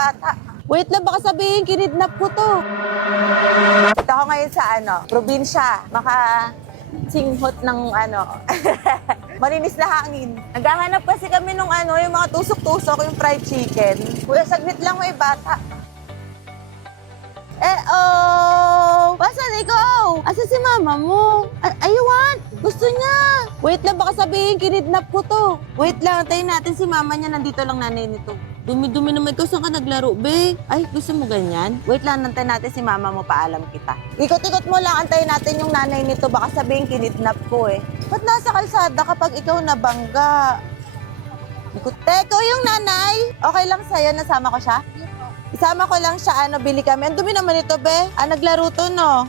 bata. Wait lang, baka sabihin, kinidnap ko to. Ito ako ngayon sa probinsya. Singhot ng malinis na hangin. Naghahanap kasi kami nung yung mga tusok-tusok, yung fried chicken. Kuya, saglit lang, may bata. Basan ikaw? Asa si mama mo? Aywan, gusto niya. Wait lang, baka sabihin, kinidnap ko to. Wait lang, tayo natin si mama niya, nandito lang nanay nito. Dumi-dumi naman ikaw, saan ka naglaro, be? Ay, gusto mo ganyan? Wait lang, antayin natin si mama mo, paalam kita. Ikot-ikot mo lang, antayin natin yung nanay nito, baka sabihin kinidnap ko eh. Ba't nasa kalsada kapag ikaw nabangga? Ikot, teko yung nanay. Okay lang sa'yo, nasama ko siya? Isama ko lang siya, bili kami. Ang dumi naman ito, be. Naglaro to, no?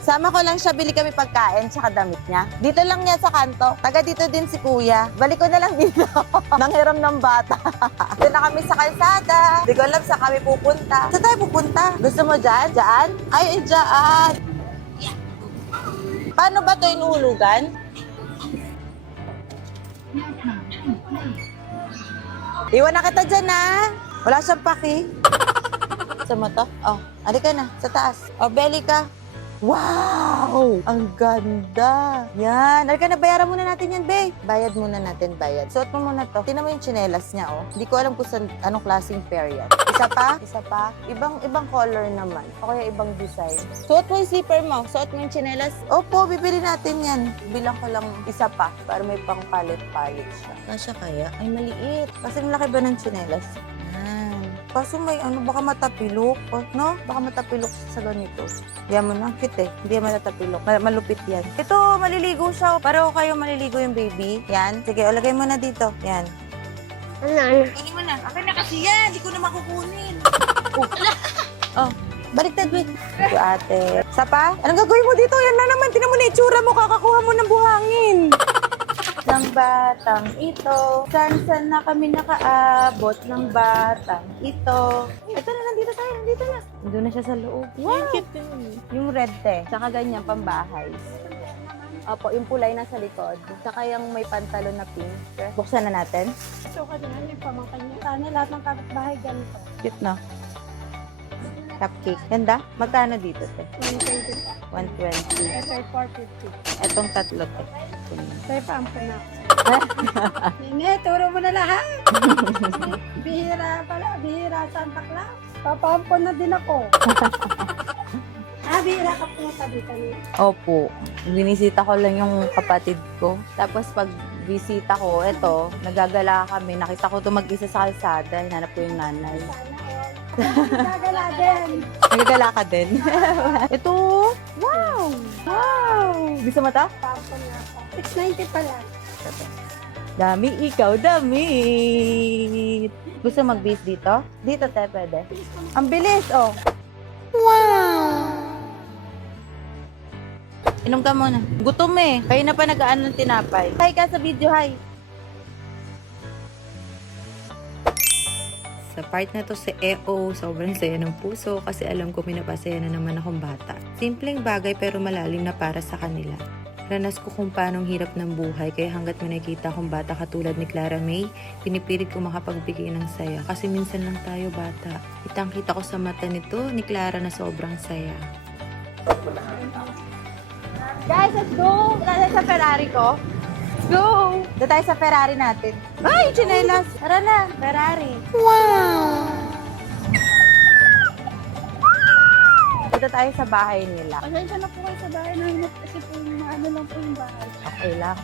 Sama ko lang siya, bili kami pagkain, tsaka damit niya. Dito lang niya sa kanto. Taga dito din si kuya. Balik ko na lang dito. Nanghiram ng bata. Dito na kami sa kalsada. Hindi ko alam saan kami pupunta. Saan tayo pupunta? Gusto mo dyan? Dyan? Ay, dyan. Paano ba ito inuhulugan? Iwan na kita dyan, ha? Wala siyang paki. Sa mo to? Oh, alika na, sa taas. Oh, belly ka. Wow! Ang ganda! Yan. Halika na, bayaran muna natin yan, be. Bayad muna natin, bayad. Suot mo muna to. Tingnan mo yung tsinelas niya, oh. Hindi ko alam kung anong klaseng pair yan. Isa pa? Isa pa? Ibang color naman. O kaya ibang design. Suot mo yung slipper mo. Suot mo yung tsinelas. Opo, bibili natin yan. Bilang ko lang isa pa para may pang palit-palit siya. Kasya kaya? Ay, maliit. Kasi malaki ba ng tsinelas? Kaso may baka matapilok, no? Baka matapilok sa ganito. Yan mo na, cute eh. Hindi yan matatapilok. Malupit yan. Ito, maliligo siya. Pareho kayo maliligo yung baby. Yan. Sige, lagay mo na dito. Yan. Ano? Kunin mo na. Akin na kasi yan. Hindi ko na makukunin. Oh. Baliktad, wait. Yung ate. Sapa? Anong gagawin mo dito? Yan na naman. Tinan mo na itsura mo. Kakakuha mo ng buhangin. Ng batang ito. San na kami nakaabot ng batang ito. Ito na, nandito tayo, nandito na. Nandun na siya sa loob. Wow! Yung red te. Saka ganyan, pambahay. Opo, yung pulay nasa likod. Saka yung may pantalon na pink. Buksan na natin. So, kanina yung pamangkin niya. Sana lahat ng kapitbahay ganito. Cute na. Cupcake. Ganda? Magkano dito, te? 120 pa. 120. Ito ay 450. Etong tatlo, te. Sa'yo pa ang na. Nene, turo mo na lahat. Bihira pala. Bihira Santa Claus. Papampon na din ako. Bihira ka pumunta dito niya. Opo. Binisita ko lang yung kapatid ko. Tapos pag bisita ko, eto, nagagala kami. Nakita ko ito mag-isa sa kalsada. Hinanap ko yung nanay. Nagagala din. Nagagala ka din? Ito, wow! Wow! Gusto mo ito? Pampon na ako. 690 pala. Dami ikaw, damit! Gusto mag-bis dito? Dito tayo pwede. Ang bilis, oh! Wow! Inom ka muna. Gutom eh. Kayo na pa nag-aan ng tinapay. Hi ka sa video, hi! Sa part na to si EO, sobrang saya ng puso kasi alam ko pinapasaya na naman akong bata. Simpleng bagay pero malalim na para sa kanila. Ranas ko kung paanong hirap ng buhay kaya hanggat may nakita akong bata katulad ni Clara May, pinipilit ko makapagbigay ng saya kasi minsan lang tayo bata. Kitang-kita ko sa mata nito ni Clara na sobrang saya. Guys, let's go! Tara sa Ferrari ko. Let's go! Doon tayo sa Ferrari natin. Ay, chinelas! Tara na, Ferrari. Wow! Dito tayo sa bahay nila. Pasensya na po kayo sa bahay namin kasi po ano lang po yung bahay. Okay lang.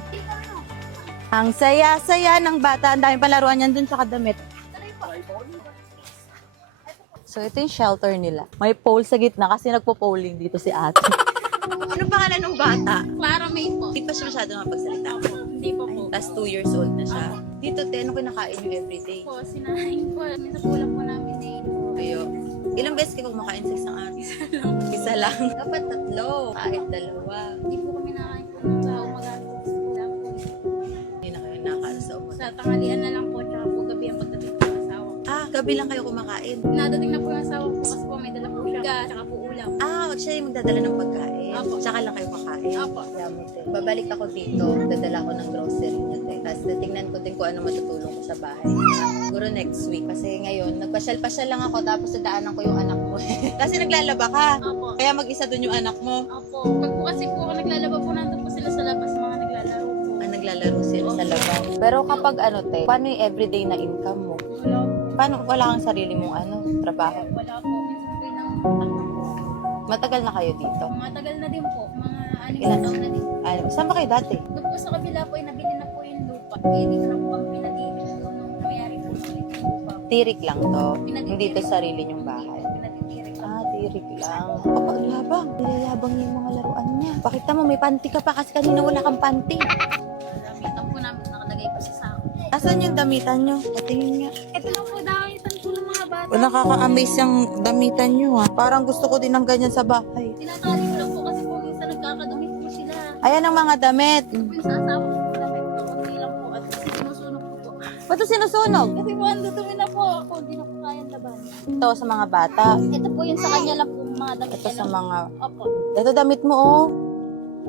Ang saya-saya ng bata. Ang daming palaruan yan dun sa kadamit. So, ito yung shelter nila. May pole sa gitna kasi nagpo-polling dito si ate. Ano pangalan ng bata? Clara May po. Hindi pa siya masyado mapagsalita po. Hindi po po. Tapos 2 years old na siya. Dito, te, ano kinakain nyo everyday? Po, sinahin po. Minsan po lang po namin eh. Kayo. Ilang beses kayo kumakain sa isang araw? Isa lang. Dapat 3. Kahit 2. Hindi po kami nakain po sa umaga po. Wala po. Hindi na kayo nakakain sa umaga. Sa tanghalian na lang po, tsaka po gabi ang pagdating po ng asawa. Gabi lang kayo kumakain. Nadating na po yung asawa po kasi po may dala po siya. Tsaka po ulam. Siya yung magdadala ng pagkain. Apo. Tsaka lang kayo kakain. Apo. Kaya mo, te. Babalik ako dito, dadala ko ng grocery niya, te. Tapos titingnan ko din kung ano matutulong ko sa bahay. Siguro next week. Kasi ngayon, nagpasyal-pasyal lang ako tapos nadaanan ko yung anak mo. Kasi naglalaba ka. Apo. Kaya mag-isa dun yung anak mo. Opo. Pag po kasi po ako naglalaba po, nandun po sila sa labas, mga naglalaro po. Naglalaro sila sa labas. Pero kapag ano, te, paano yung everyday na income mo? Wala po. Paano wala kang sarili mong trabaho? Wala po. Minsan po yung takbo po. Matagal na kayo dito? Matagal na din po. Mga anim Ilan? na taon na din. Ano, saan ba kayo dati? Doon po sa kabila po, nabili na po yung lupa. Eh, dito na po kami pinatili doon nung nangyari po ulit yung lupa. Tirik lang to. Pinatitirik. Hindi to sarili nyong bahay. Pinatitirik. Tirik lang. Kapag yabang, nilayabang niya yung mga laruan niya. Pakita mo, may panty ka pa kasi kanina wala kang panty. Damitan po namin nakalagay po sa sako. Asan yung damitan nyo? Patingin nga. Ito lang po damitan po ng mga bata. Nakaka-amaze yung damitan nyo ha. Parang gusto ko din ng ganyan sa bahay. Tinatali ko lang po kasi po minsan nagkakadumi po sila. Ayan ang mga damit. Ito po yung sa asawa ko po na po. Kunti lang po. At kasi sinusunog ko po. Ba't ito sinusunog? Kasi po, ang dudumi na po ako. Hindi na po kayang laban. Ito sa mga bata. Ito po yung sa kanya lang po mga damit. Ito sa mga... Opo. Ito damit mo oh.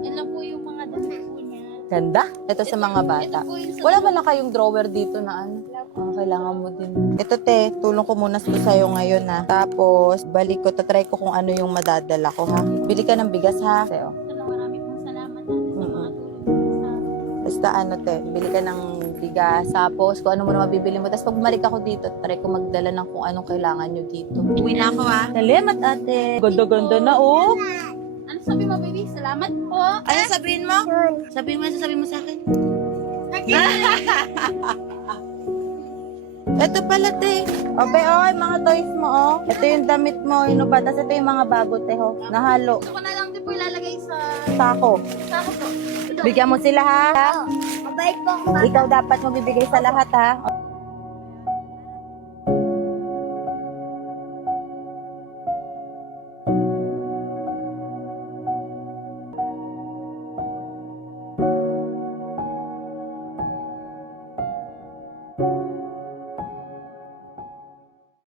Yan lang po yung mga damit po niya. Ganda. Ito sa mga bata. Ito po yung sa... Wala ba na kayong drawer dito na ano? Kailangan mo din. Ito te, tulong ko muna sa'yo ngayon ha. Tapos, balik ko, tatry ko kung ano yung madadala ko ha. Bili ka ng bigas ha. Te, oh. Marami pong salamat natin sa mga tulong sa... Basta ano te, bili ka ng bigas. Tapos, kung ano mo na mabibili mo. Tapos pag bumalik ako dito, try ko magdala ng kung anong kailangan nyo dito. Uwi na ako ha. Salamat ate. Ganda-ganda na oh. Ano sabi mo, baby? Salamat po. Ano sabihin mo? Sabihin mo, sasabihin mo sa akin. Ito pala, te. Obe, oh, yung mga toys mo, oh. Ito yung damit mo, yung ba? Tapos ito yung mga bago, te, ho. Nahalo. Gusto ko na lang din po ilalagay sa... Sako. Sako po. Ito. Bigyan mo sila, ha? Mabait po ako. Ikaw dapat magbibigay sa lahat, ha?